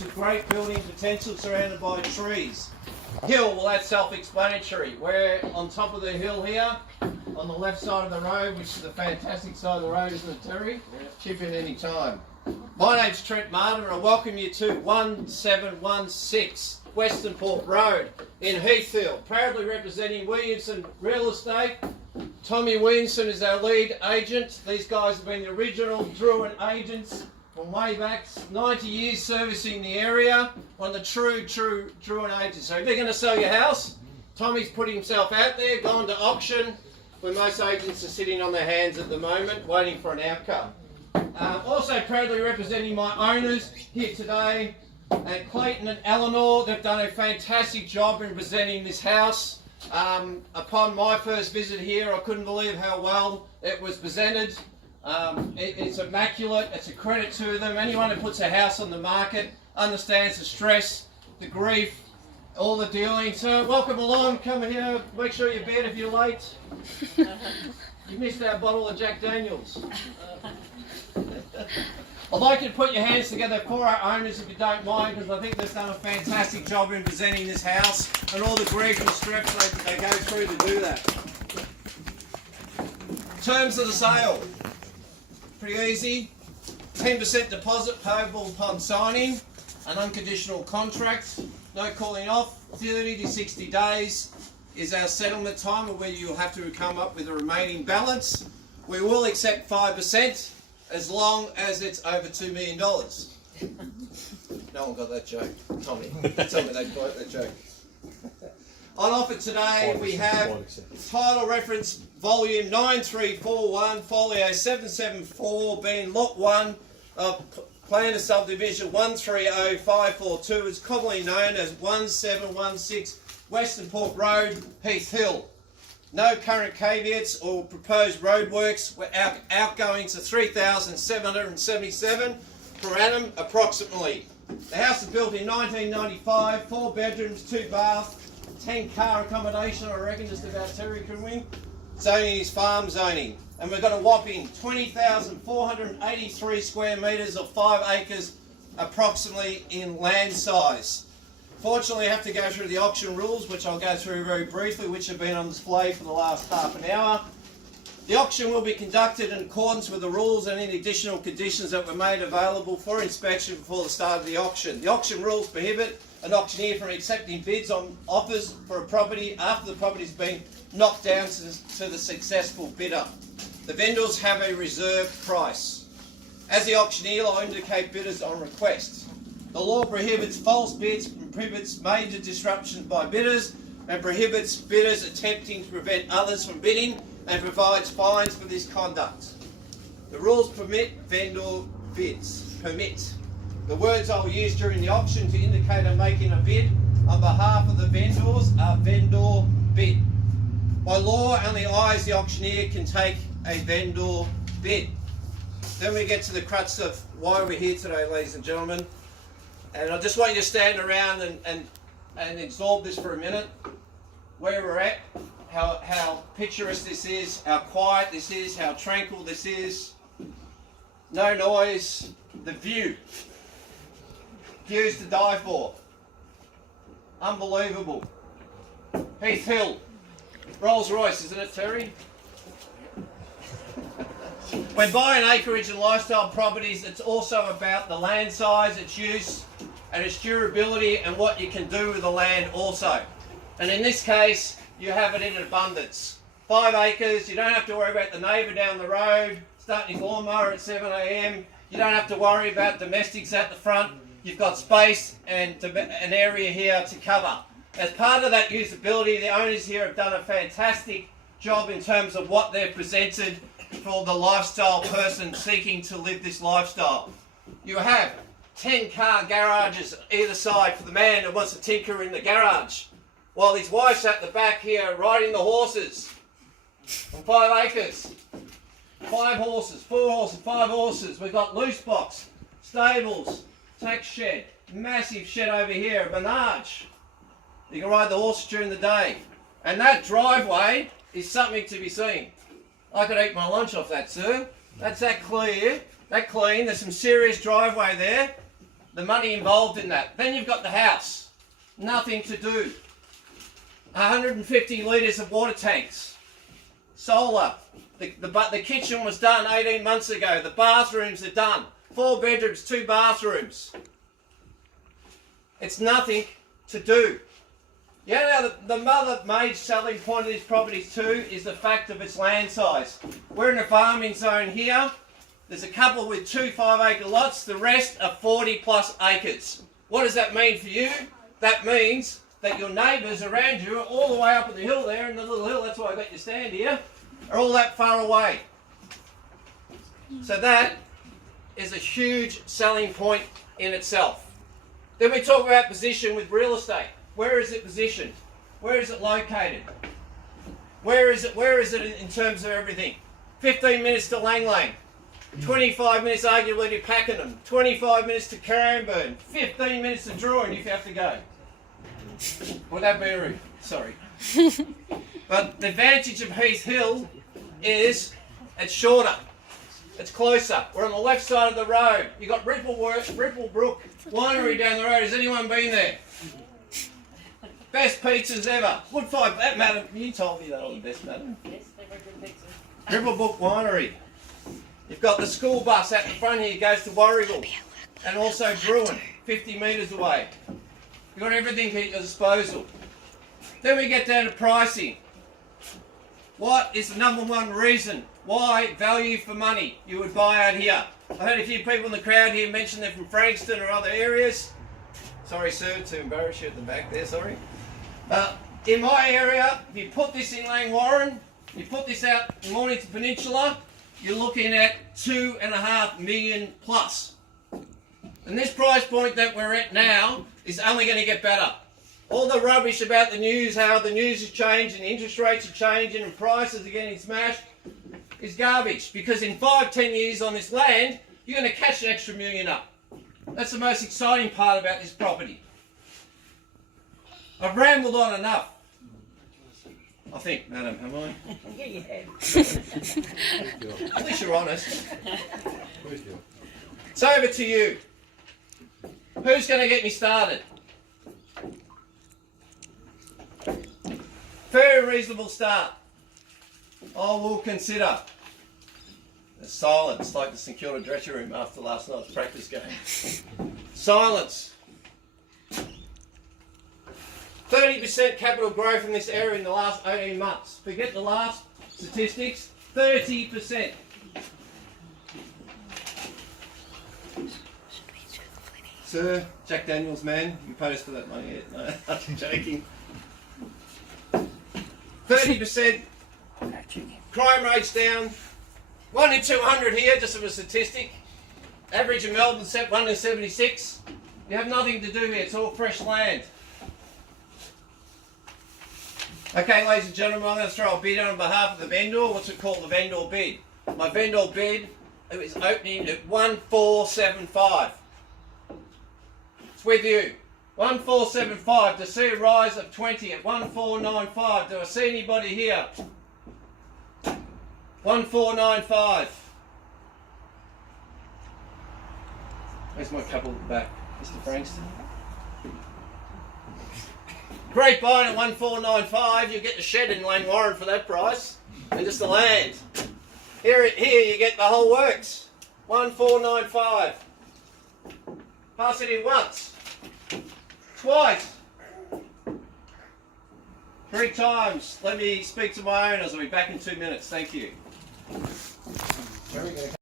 with great building potential surrounded by trees. Hill, well, that's self-explanatory. We're on top of the hill here, on the left side of the road, which is a fantastic side of the road, isn't it, Terry? Chip in any time. My name's Trent Martin, and I welcome you to 1716 Western Port Road in Heathfield, proudly representing Williamson Real Estate. Tommy Williamson is our lead agent. These guys have been the original Druin agents from way back, 90 years servicing the area, one of the true Druin agents. So if you're going to sell your house, Tommy's put himself out there, gone to auction, where most agents are sitting on their hands at the moment, waiting for an outcome. Also proudly representing my owners here today, Clayton and Eleanor. They've done a fantastic job in presenting this house. Upon my first visit here, I couldn't believe how well it was presented. It's immaculate. It's a credit to them. Anyone who puts a house on the market understands the stress, the grief, all the dealing. So welcome along. Come here. Make sure you're bed if you're late. You missed our bottle of Jack Daniels. I'd like you to put your hands together for our owners if you don't mind, because I think they've done a fantastic job in presenting this house and all the grief and stress they go through to do that. Terms of the sale. Pretty easy. 10% deposit payable upon signing. An unconditional contract. No calling off. 30 to 60 days is our settlement time, where you'll have to come up with a remaining balance. We will accept 5%. As long as it's over $2 million. No one got that joke. Tommy, tell me they got that joke. On offer today, we have title reference volume 9341, folio 774, being lot 1 of plan of subdivision 130542. It's commonly known as 1716 Western Port Road, Heath Hill. No current caveats or proposed roadworks. Our outgoings are 3,777 per annum approximately. The house was built in 1995, 4 bedrooms, 2 baths, 10 car accommodation, I reckon, just about, Terry, couldn't we? Zoning is farm zoning. And we've got a whopping 20,483 square metres or 5 acres approximately in land size. Fortunately, I have to go through the auction rules, which I'll go through very briefly, which have been on display for the last half an hour. The auction will be conducted in accordance with the rules and any additional conditions that were made available for inspection before the start of the auction. The auction rules prohibit an auctioneer from accepting bids on offers for a property after the property has been knocked down to the successful bidder. The vendors have a reserve price. As the auctioneer, I'll indicate bidders on request. The law prohibits false bids, prohibits major disruptions by bidders, and prohibits bidders attempting to prevent others from bidding, and provides fines for this conduct. The rules permit vendor bids. Permit. The words I will use during the auction to indicate I'm making a bid on behalf of the vendors are vendor bid. By law, only I as the auctioneer can take a vendor bid. Then we get to the crux of why we're here today, ladies and gentlemen. And I just want you to stand around and absorb this for a minute. Where we're at, how picturesque this is, how quiet this is, how tranquil this is. No noise. The view. Views to die for. Unbelievable. Heath Hill. Rolls Royce, isn't it, Terry? When buying acreage and lifestyle properties, it's also about the land size, its use, and its durability, and what you can do with the land also. And in this case, you have it in abundance. 5 acres, you don't have to worry about the neighbour down the road starting his lawnmower at 7 a.m. You don't have to worry about domestics at the front. You've got space and an area here to cover. As part of that usability, the owners here have done a fantastic job in terms of what they've presented for the lifestyle person seeking to live this lifestyle. You have 10 car garages either side for the man that wants to tinker in the garage, while his wife's at the back here riding the horses on 5 acres. 5 horses, 4 horses, 5 horses. We've got loose box, stables, tack shed, massive shed over here, a menage. You can ride the horses during the day. And that driveway is something to be seen. I could eat my lunch off that, sir. That's that clear, that clean. There's some serious driveway there. the money involved in that. Then you've got the house. Nothing to do. 150 litres of water tanks. Solar. The kitchen was done 18 months ago. The bathrooms are done. 4 bedrooms, 2 bathrooms. It's nothing to do. Yeah, now the major selling point of these properties too is the fact of its land size. We're in a farming zone here. There's a couple with 2 5-acre lots. The rest are 40 plus acres. What does that mean for you? That means that your neighbours around you are all the way up at the hill there, in the little hill, that's why I got you stand here, are all that far away. So that is a huge selling point in itself. Then we talk about position with real estate. Where is it positioned? Where is it located? Where is it in terms of everything? 15 minutes to Lang Lang, 25 minutes arguably to Pakenham, 25 minutes to Cranbourne, 15 minutes to Drouin if you have to go. Well, that'd be rude. Sorry. But the advantage of Heath Hill is it's shorter. It's closer. We're on the left side of the road. You've got Ripplebrook Winery down the road. Has anyone been there? Best pizzas ever. Woodfire, that madam, you told me that on the best, madam. Yes, they were good pizzas. Ripplebrook Winery. You've got the school bus out the front here, goes to Warrigal. And also Drouin, 50 metres away. You've got everything at your disposal. Then we get down to pricing. What is the #1 reason why value for money you would buy out here? I heard a few people in the crowd here mention they're from Frankston or other areas. Sorry, sir, to embarrass you at the back there, sorry. In my area, if you put this in Langwarrin, you put this out in Mornington Peninsula, you're looking at 2.5 million plus. And this price point that we're at now is only going to get better. All the rubbish about the news, how the news is changing, interest rates are changing and prices are getting smashed, is garbage. Because in 5-10 years on this land, you're going to catch an extra million up. That's the most exciting part about this property. I've rambled on enough. I think, madam, have I? Yeah, you have. At least you're honest. It's over to you. Who's going to get me started? Very reasonable start. I will consider. There's silence, like the St Kilda dressing room after last night's practice game. Silence. 30% capital growth in this area in the last 18 months. Forget the last statistics. 30%. Sir, Jack Daniels, man, you paid us for that money yet? No, I'm joking. 30% crime rates down. 1 in 200 here, just as a statistic. Average in Melbourne, 1 in 76. You have nothing to do here, it's all fresh land. Okay, ladies and gentlemen, I'm going to throw a bid on behalf of the vendor. What's it called, the vendor bid? My vendor bid is opening at 1475. It's with you. 1475 to see a rise of 20 at 1495. Do I see anybody here? 1495. Where's my couple at the back? Mr. Frankston. Great buying at 1495. You get the shed in Langwarrin for that price, and just the land. Here you get the whole works. 1495. Pass it in once, twice, 3 times. Let me speak to my owners. I'll be back in 2 minutes. Thank you. Where are we going?